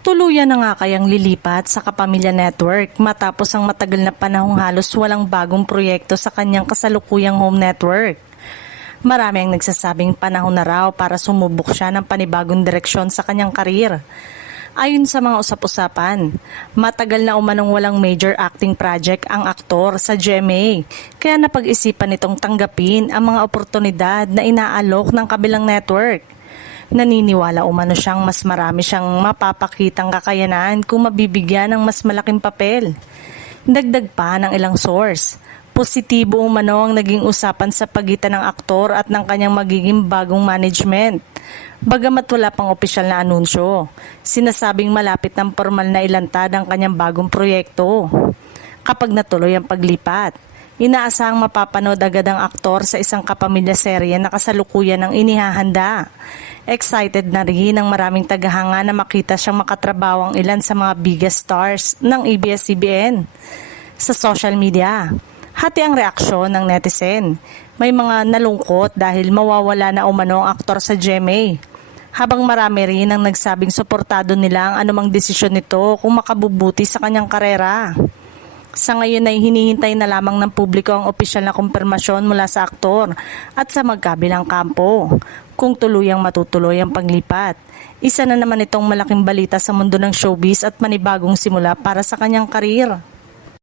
Tuluyan na nga kayang lilipat sa Kapamilya Network matapos ang matagal na panahong halos walang bagong proyekto sa kanyang kasalukuyang home network. Marami ang nagsasabing panahon na raw para sumubok siya ng panibagong direksyon sa kanyang karir. Ayon sa mga usap-usapan, matagal na umanong walang major acting project ang aktor sa GMA, kaya napag-isipan nitong tanggapin ang mga oportunidad na inaalok ng kabilang network. Naniniwala umano siyang mas marami siyang mapapakitang kakayanan kung mabibigyan ng mas malaking papel. Dagdag pa ng ilang source, positibo umano ang naging usapan sa pagitan ng aktor at ng kanyang magiging bagong management. Bagamat wala pang opisyal na anunsyo, sinasabing malapit ng formal na ilantad ang kanyang bagong proyekto. Kapag natuloy ang paglipat, inaasahang mapapanood agad ang aktor sa isang kapamilya serye na kasalukuyan ng inihahanda. Excited na rin ang maraming tagahanga na makita siyang makatrabaho ang ilan sa mga biggest stars ng ABS-CBN. Sa social media, hati ang reaksyon ng netizen. May mga nalungkot dahil mawawala na umano ang aktor sa GMA. Habang marami rin ang nagsabing suportado nila ang anumang desisyon nito kung makabubuti sa kanyang karera. Sa ngayon ay hinihintay na lamang ng publiko ang opisyal na kumpirmasyon mula sa aktor at sa magkabilang kampo kung tuluyang matutuloy ang paglipat. Isa na naman itong malaking balita sa mundo ng showbiz at manibagong simula para sa kanyang karir.